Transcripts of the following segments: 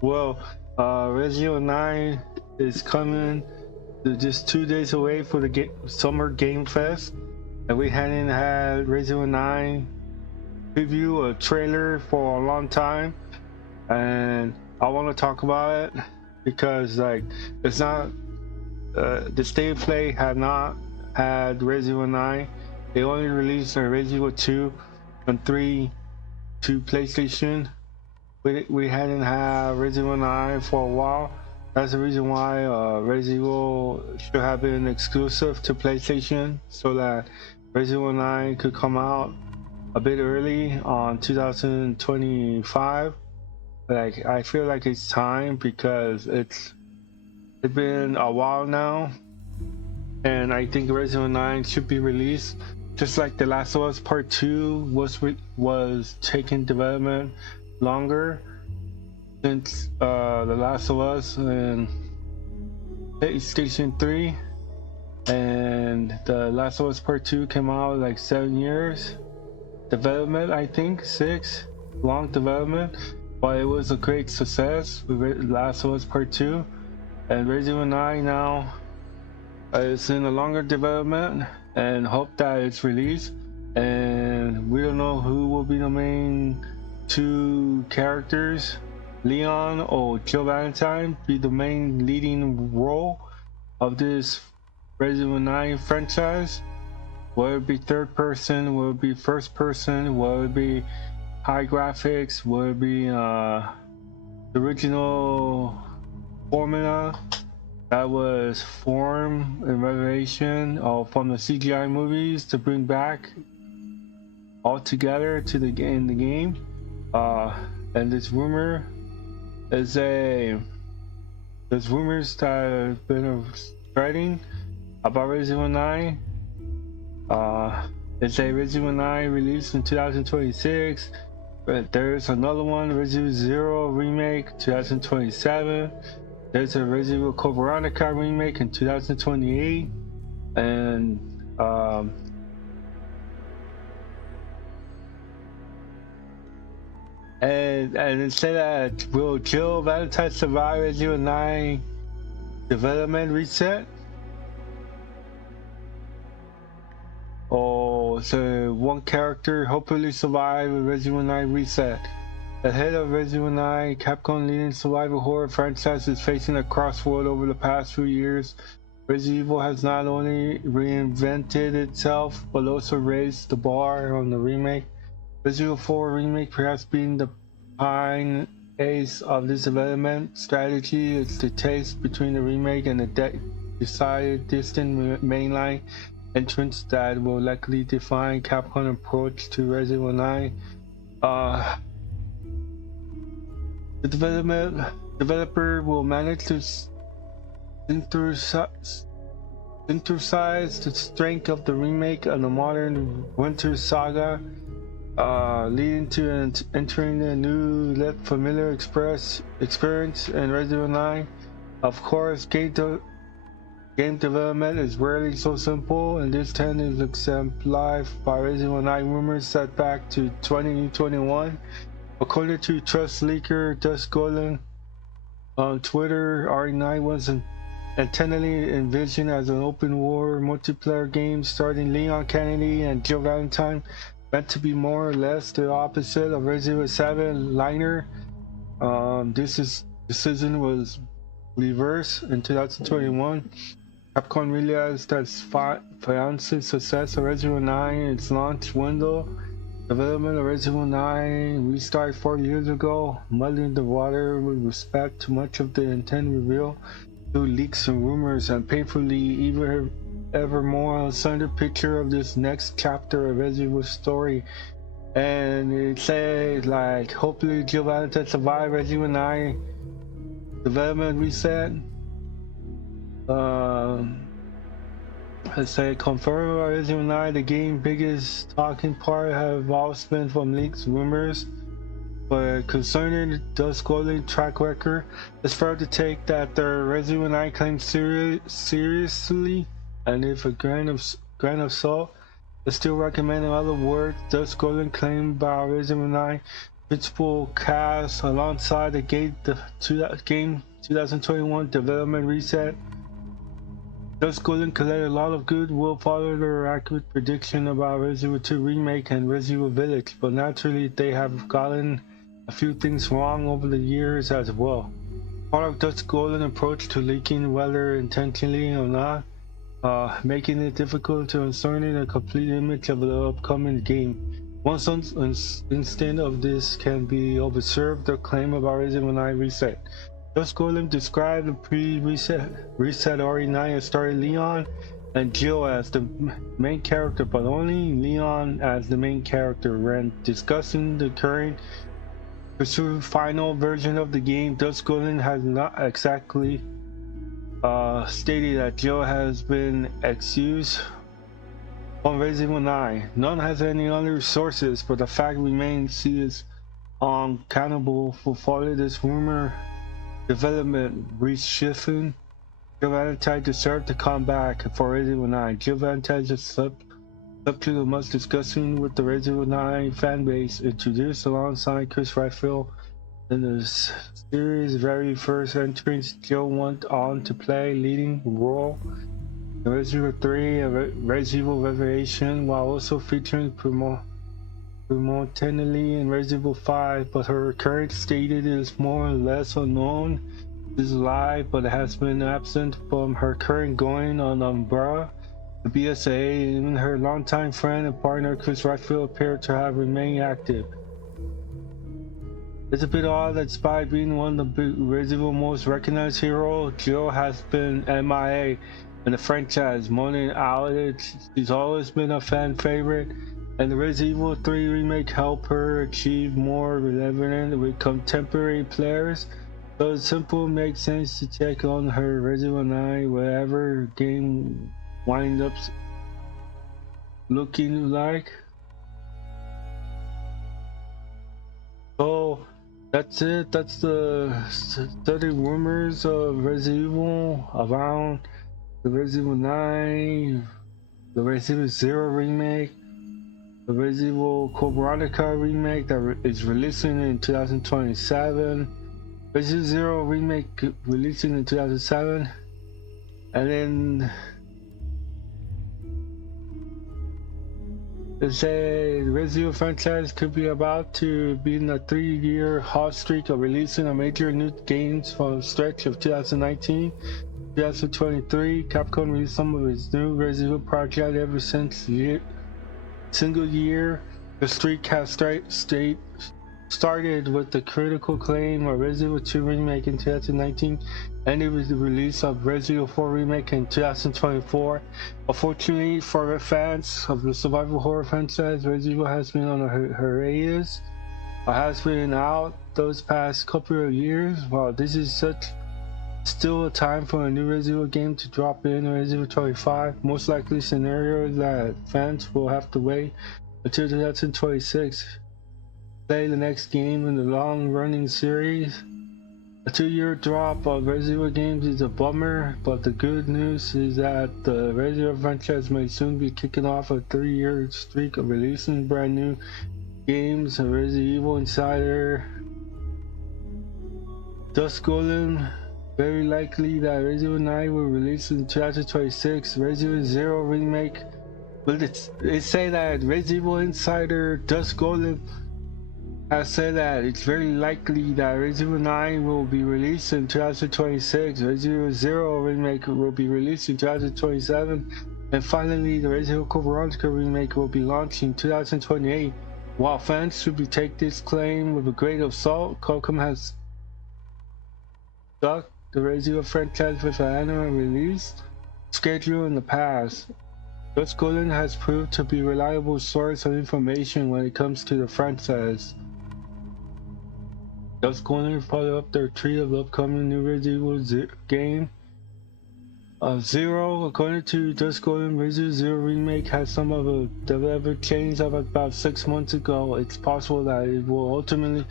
Well, Resident Evil 9 is coming just 2 days away for the Summer Game Fest, and we hadn't had Resident Evil 9 preview a trailer for a long time, and I want to talk about it because like it's not the State of Play had not had Resident Evil 9. They only released Resident Evil 2 and 3 to PlayStation. We hadn't had Resident Evil 9 for a while. That's the reason why Resident Evil should have been exclusive to PlayStation, so that Resident Evil 9 could come out a bit early on 2025. Like I feel like it's time because it's been a while now, and I think Resident Evil 9 should be released. Just like The Last of Us Part 2 was taking development longer since The Last of Us and PlayStation 3, and The Last of Us Part 2 came out like 7 years development, I think 6 long development, but it was a great success with The Last of Us Part 2. And Resident Evil 9 now is in a longer development, and hope that it's released. And we don't know who will be the main two characters, Leon or Jill Valentine, be the main leading role of this Resident Evil 9 franchise. Will it be third person? Will it be first person? Will it be high graphics? Will it be the original formula that was formed in Revelation from the CGI movies to bring back all together to the game? And this rumor is there's rumors that have been spreading about Resident Evil 9. It's a Resident Evil 9 released in 2026. But there's another one, Resident Evil 0 remake 2027. There's a Resident Evil Code Veronica remake in 2028, and it said that will Jill Valentine survive Resident Evil 9 development reset? Oh, so one character hopefully survive a Resident Evil 9 reset. The head of Resident Evil 9, Capcom leading survival horror franchise, is facing a crossroad over the past few years. Resident Evil has not only reinvented itself, but also raised the bar on the remake. Resident Evil 4 remake perhaps being the prime ace of this development strategy. It's the taste between the remake and the decided distant mainline entrance that will likely define Capcom's approach to Resident Evil 9. The developer will manage to synthesize the strength of the remake and the modern Winter Saga, leading to entering a new, yet familiar experience in Resident Evil 9. Of course, game development is rarely so simple, and this trend is exemplified by Resident Evil 9 rumors set back to 2021. According to Trust leaker Dust Golden on Twitter, RE9 was intended envisioned as an open world multiplayer game starring Leon Kennedy and Jill Valentine, meant to be more or less the opposite of Resident Evil 7 liner. This decision was reversed in 2021. Capcom realized that fiance's success of Resident Evil 9 in its launch window. Development of Resident Evil 9 restarted 4 years ago, muddying the water with respect to much of the intent revealed through leaks and rumors, and painfully ever more uncertain picture of this next chapter of Resident Evil's story. And it says like, hopefully Jill Valentine survive Resident Evil 9 development reset. I say confirmed by Resident Evil 9, the game's biggest talking part have all been from leaks, rumors, but concerning Dust Golden track record, it's fair to take that the Resident Evil 9 claims seriously, and if a grain of salt, I still recommend in other words, Dust Golden claim by Resident Evil 9 principal cast alongside the game 2021 development reset. Just Golden collected a lot of goodwill following their accurate prediction about Resident Evil 2 Remake and Resident Evil Village, but naturally they have gotten a few things wrong over the years as well. Part of Dust Golden approach to leaking, whether intentionally or not, making it difficult to discern a complete image of the upcoming game. One instance of this can be observed the claim about Resident Evil 9 Reset. Dust Golem described the pre-reset RE9 as starring Leon and Jill as the main character, but only Leon as the main character. When discussing the current pursued final version of the game, Dust Golem has not exactly stated that Jill has been excused on Resident Evil 9. None has any other sources, but the fact remains she is accountable for following this rumor development reshuffling. Jill Valentine deserved to come back for Resident Evil 9. Jill Valentine just slept to the most discussion with the Resident Evil 9 fanbase, introduced alongside Chris Redfield in the series' very first entrance. Jill went on to play leading role in Resident Evil 3 and Resident Evil Revelation, while also featuring prominently in Resident Evil 5, but her current status is more or less unknown. This is live, but has been absent from her current going on Umbrella, the BSA. Even her longtime friend and partner Chris Redfield appear to have remained active. It's a bit odd that despite being one of the Resident Evil most recognized heroes, Jill has been MIA in the franchise. Morning outage, she's always been a fan favorite, and the Resident Evil 3 remake helped her achieve more relevance with contemporary players. So it simply makes sense to check on her Resident Evil 9 whatever game winds up looking like. So that's it. That's the study rumors of Resident Evil around the Resident Evil 9, the Resident Evil 0 remake, the Resident Evil Code Veronica remake that is releasing in 2027, Resident Evil 0 remake releasing in 2007, and then they say the Resident Evil franchise could be about to be in a 3-year hot streak of releasing a major new games from a stretch of 2019. 2023, Capcom released some of its new Resident Evil projects ever since single year. The streak has started with the critical acclaim of Resident Evil 2 remake in 2019, ended with the release of Resident Evil 4 remake in 2024. Unfortunately for fans of the survival horror franchise, Resident Evil has been on a hiatus, or has been out those past couple of years. While this is still a time for a new Resident Evil game to drop in Resident Evil 25, most likely scenario that fans will have to wait until 2026 to play the next game in the long-running series. A 2-year drop of Resident Evil games is a bummer, but the good news is that the Resident Evil franchise may soon be kicking off a 3-year streak of releasing brand new games. Resident Evil Insider Dust Golem, very likely that Resident Evil 9 will release in 2026. Resident Evil 0 remake, but it say that Resident Evil Insider Dust Golem has said that it's very likely that Resident Evil 9 will be released in 2026. Resident Evil 0 remake will be released in 2027, and finally the Resident Evil Code Veronica remake will be launched in 2028. While fans should take this claim with a grain of salt, Capcom has stuck the Resident Evil franchise with an annual release schedule in the past. Dust Golem has proved to be a reliable source of information when it comes to the franchise. Dust Golem followed up their tree of upcoming new Resident Evil game. Zero, according to Dust Golem, Resident Evil 0 remake has some of the developer change of about 6 months ago. It's possible that it will ultimately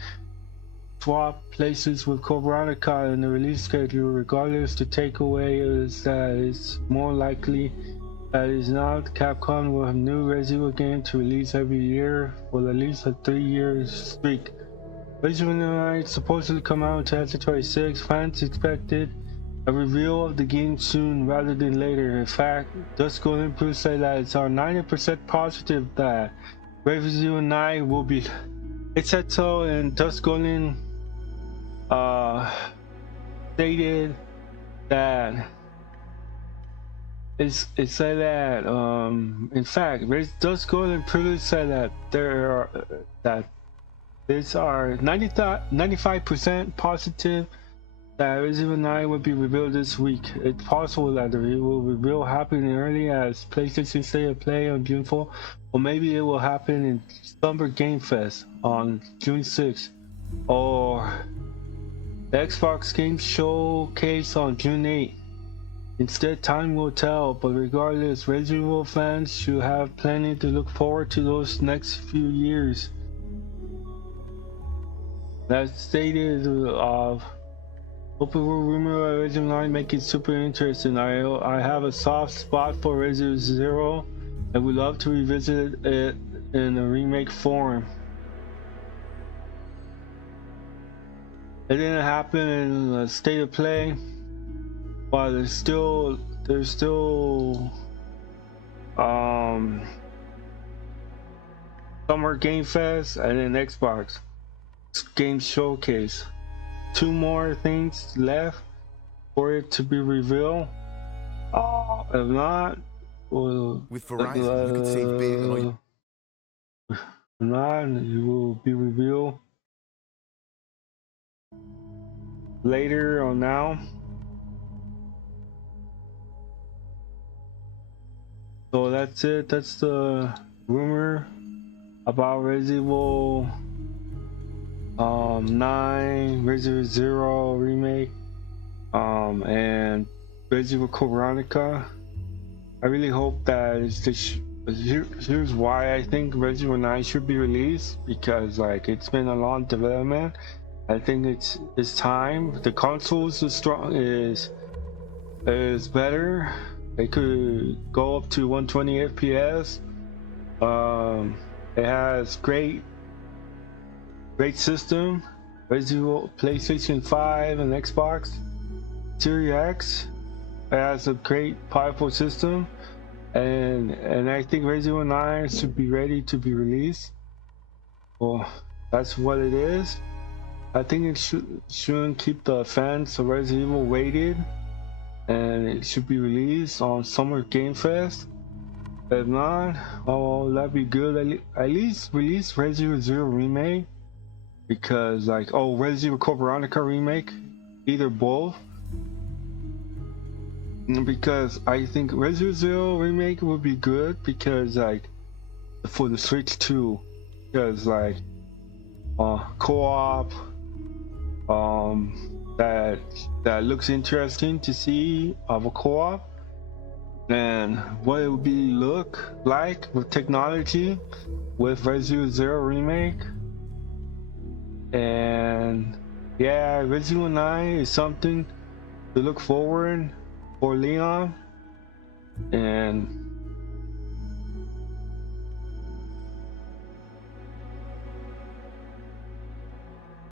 swap places with Code Veronica in the release schedule. Regardless, the takeaway is that it's more likely that it's not. Capcom will have new Resident Evil game to release every year for at least a 3-year streak. Resident Evil 9 is supposedly come out in 2026. Fans expected a reveal of the game soon rather than later. In fact, Dusk Golden Proof say that it's are 90% positive that Resident Evil 9 will be. It said so, and Dusk Golden stated that it said that in fact Dusk Golden Proof said that there are these are 95% positive that Resident Evil 9 will be revealed this week. It's possible that the reveal happen early as PlayStation State of Play on June 4, or maybe it will happen in Summer Game Fest on June 6, or the Xbox Game Showcase on June 8. Instead, time will tell, but regardless, Resident Evil fans should have plenty to look forward to those next few years. That stated of open world rumor of Resident Evil 9 make it super interesting. I have a soft spot for Resident Evil 0 and would love to revisit it in a remake form. It didn't happen in a State of Play, but there's still Summer Game Fest and then Xbox Game Showcase. 2 more things left for it to be revealed. If not, well, with Verizon, you could save big on. If not, it will be revealed later or now. So that's it. That's the rumor about Resident Evil 9, Resident Evil 0 remake, and Resident Evil Code Veronica. I really hope that it's just. Here's why I think Resident Evil 9 should be released, because like it's been a long development. I think it's time. The consoles is better. It could go up to 120 FPS. It has great system. Resident Evil PlayStation 5 and Xbox Series X. It has a great powerful system, and I think Resident Evil 9 should be ready to be released. Well, that's what it is. I think it shouldn't keep the fans of Resident Evil waited, and it should be released on Summer Game Fest. If not, oh, that'd be good. At least release Resident Evil 0 remake, because like, oh, Resident Evil Code Veronica remake, either both. Because I think Resident Evil 0 remake would be good, because like for the Switch too, because like co-op, that looks interesting to see of a co-op, and what it would be look like with technology with Resident Evil 0 remake. And yeah, Resident Evil 9 is something to look forward for Leon, and